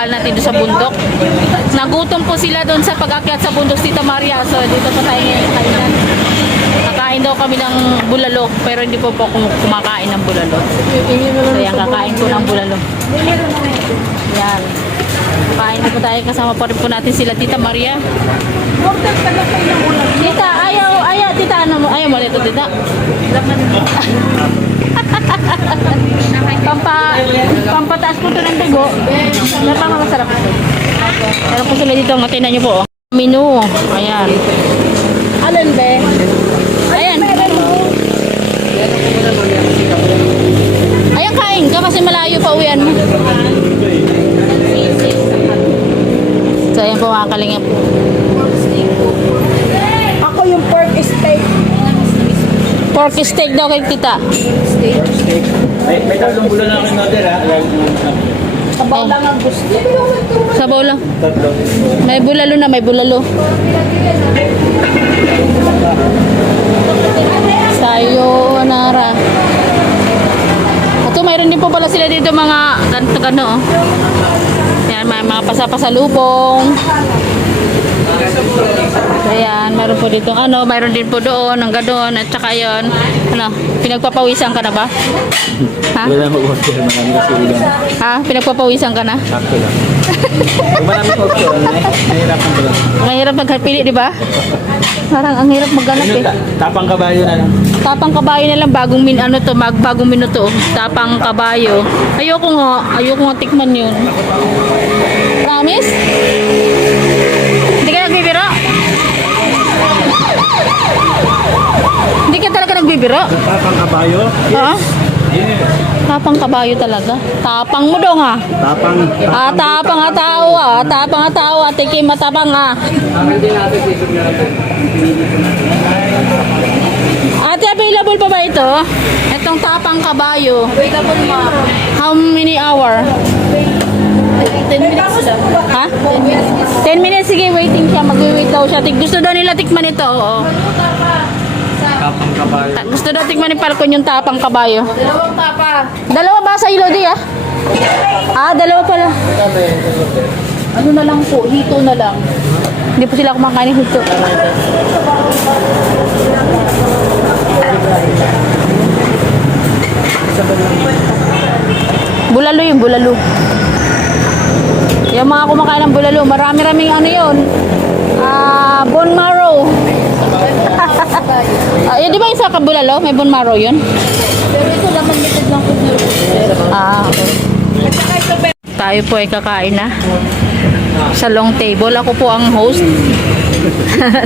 regalo natin doon sa bundok. Nagutom po sila doon sa pag-akyat sa bundok, Tita Maria. So dito po tayo ngayon kainan. Kakain daw kami ng bulalo, pero hindi po kumakain ng bulalo. So yan, kakain po ng bulalo. Yan. Kain po tayo, kasama po rin po natin sila Tita Maria. Tita, ayaw, tita, ano mo? Ayaw mo nito, tita? Pampataas po ito ng dugo. Napakamasarap ito. Meron po sila dito, tinan nyo po. Menu, ayan. Alin be? Ayan. Ayan, kain ka kasi malayo pa uwian mo. So ayan po mga kalingap. Ako yung pork steak. Pork steak daw kay tita. May tatlong bulan na akin natin ha. Sabaw lang ang gusto. Sabaw lang. Tatlo. May bulalo na, may bulalo. Sayonara. Ito, mayroon din po pala sila dito mga ganto-gano. Oh. Yan, may mga pasapasalubong. Ayan, mayroon po dito ano, mayroon din po doon, ang ganoon, at saka yun. Ano, pinagpapawisan ka na ba? Ha? Wala na mag-order, marami kasi ulam. Ha? Pinagpapawisan ka na? Sakto lang. Kung marami order, nahihirapan ko lang. Mahirap magpili, di ba? Parang ang hirap maghanap eh. Tapang kabayo na lang. Tapang kabayo na lang, bagong bagong minuto. Tapang kabayo. Ayoko nga tikman yun. Promise? Hindi ka nagbibiro? Hindi ka talaga nagbibiro? Tapang kabayo? Oo. Tapang kabayo talaga. Tapang mo dong ah. Tapang. Tapang nga tao ah. Tapang nga tao ah. Tikim matapang ah. Ate, available pa ba ito? Itong tapang kabayo. Available ma. How many hour? 10 minutes lang. Ha? 10 minutes. Sige, waiting siya. Mag-wait daw siya. Gusto daw nila tikman ito. Oo. Tapang kabayo. Gusto daw tikman ni Falcon yung tapang kabayo. Dalawang tapa. Dalawa ba sa Ilodi ah? Dalawa pala. Ano na lang po, hito na lang. Hindi po sila kumakain ng hito. Bulalo yung bulalo. Yung mga kumakain ng bulalo, marami-raming ano yun. Bone marrow. Di ba yung sa kabulalo? May bone marrow yun? Pero ito laman litid lang po nyo. Okay. At saka ito, Tayo po ay kakain na. Sa long table. Ako po ang host.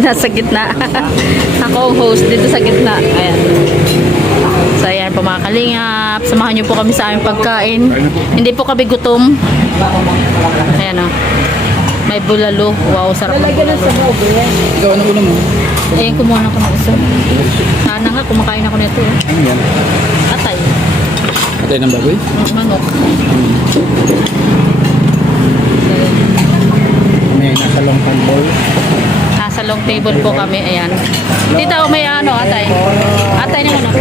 Nasa gitna. Ako ang host dito sa gitna. Ayan. So ayan po mga kalingap. Samahan niyo po kami sa aming pagkain. Hindi po kami gutom. Ayan o. May bulalo. Wow, sarap ng lalagyan ng bulalo. sabaw. Ikaw, ano ulam mo? Ayun, kumuha na ko ng isa. Sana nga, kumakain ako nito. Ano yan? Atay. Atay ng baboy? Manok. May nasa long bowl. Sa long table po kami. Ayan. Tita, may ano, atay. Atay ng manok.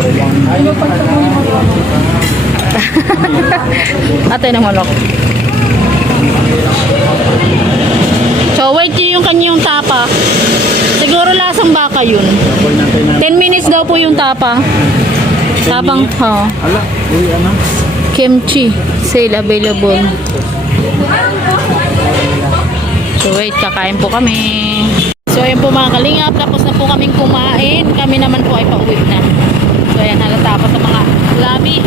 Atay ng manok. So, wait yung kanyang tapa. Siguro lasang baka yun. 10 minutes daw po yung tapa. Tapang, Ala, uy, ano? kimchi. Sale available. So, wait, kakain po kami. So, ayan po mga kalingap. Tapos na po kaming kumain. Kami naman po ay pauwi na. So, ayan, halata pa sa mga labi.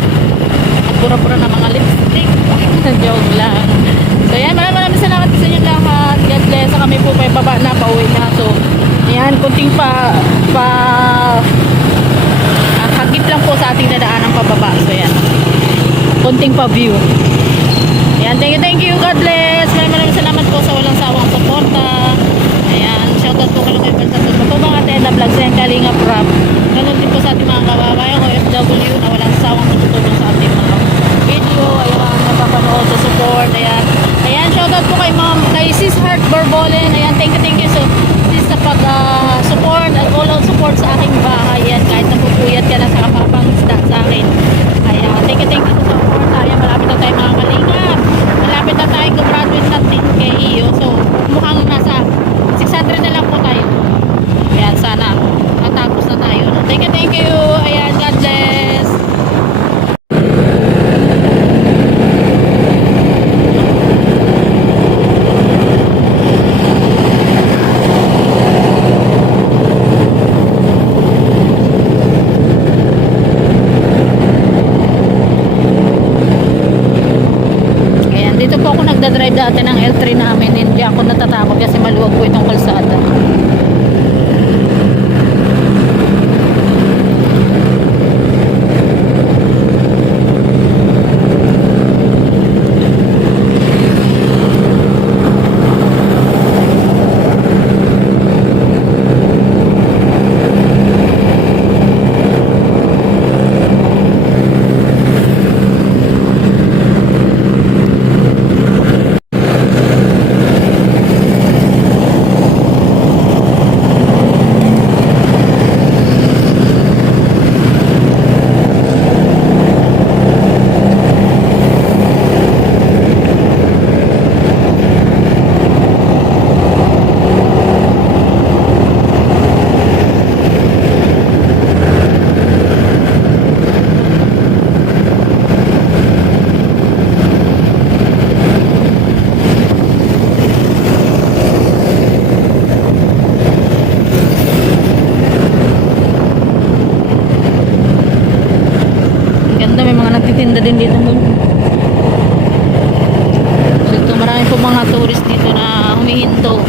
At pura-pura na mga lipstick. Joke lang. So, ayan, maraming salamat sa inyo lahat. God bless. Kami po may baba na, pauwi na. So, ayan, kunting hagip lang po sa ating dadaan ng pababa. So, ayan. Kunting pa-view. Ayan, thank you. God bless. Maraming salamat po sa walang sawang suporta. Ayan, shoutout po kayo kay Bansa Tutubang at Ella Vlogs and Kalinga Prab. Ganun din po sa ating mga kababayan o FW na walang sawang tutubang sa ating mga video. Ayan, napapanood sa support. Ayan, shoutout po kay Sis Heart Borbolen. Ayan, thank you so sis sa pag-support at all-out support sa aking bahay. Ayan, kahit napupuyat ka na sa kapapang isda sa akin. Ayan, thank you sa support. Ayan, malapit na tayo mga kalingap. Malapit na tayo, graduate na dati ng L3 namin, hindi ako natatakot kasi maluwag po itong kalsada. Ganda, may mga nagtitinda din dito. Dito marami po mga tourist dito na humihinto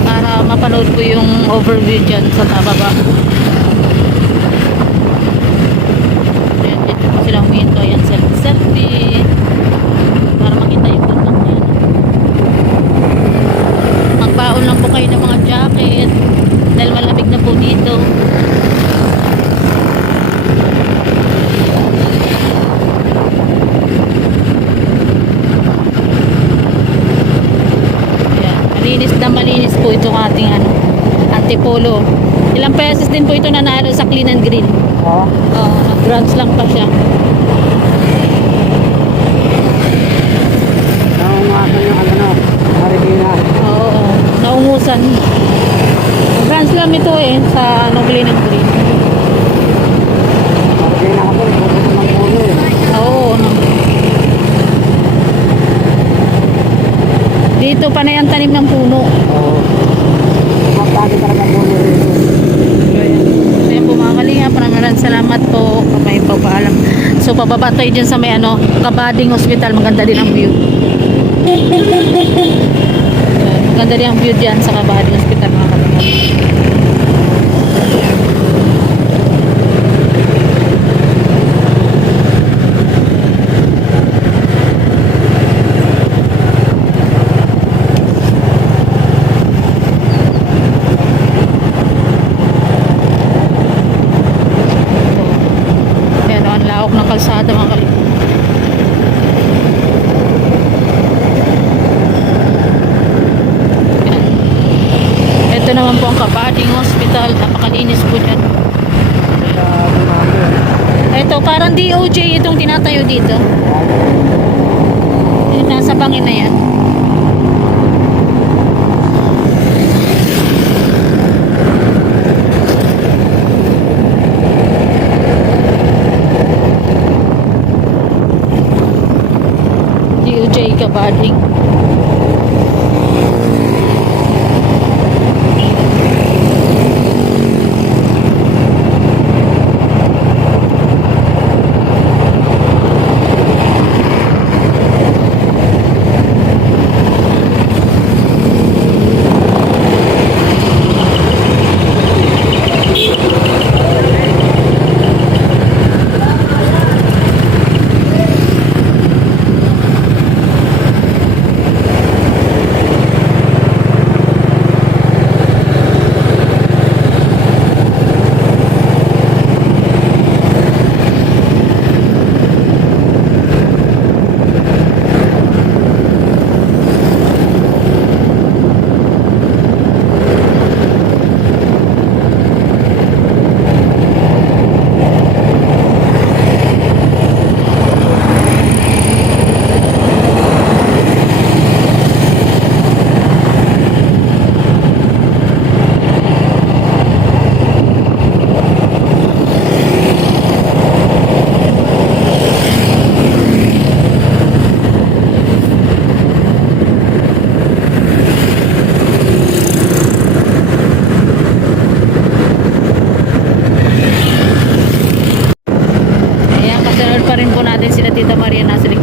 para mapanood po yung overview dyan sa tababa. Ayan, dito po sila humihinto. Ayan, selfie para makita yung bundok na yan. Magbaon lang po kayo ng mga jacket dahil malamig na po dito. Malinis po itong ating Antipolo. Ilang pesos din po ito nanalo sa Clean and Green. Oo. Nag-grants lang pa siya. Naungasan yung Marikina. Oo, naungusan. Grants lang ito sa Clean and Green. Marikina ako, pupunta ng puno Oo. Dito pa na yung tanim ng puno. Oo. Magtagi talaga puno rito. So yan po mga kalinga, maraming salamat po. May pagpaalam. So pababa tayo dyan sa may Kabading Hospital. Maganda din ang view. Maganda din ang view dyan sa Kabading Hospital mga kalinga. Ng kalsada mga kalinga. Ito naman po ang Kabading Hospital. Napakalinis po dyan. Ito parang DOJ itong tinatayo dito. Nasa bangin na yan. DOJ Kabading. Tita Maria nasa likod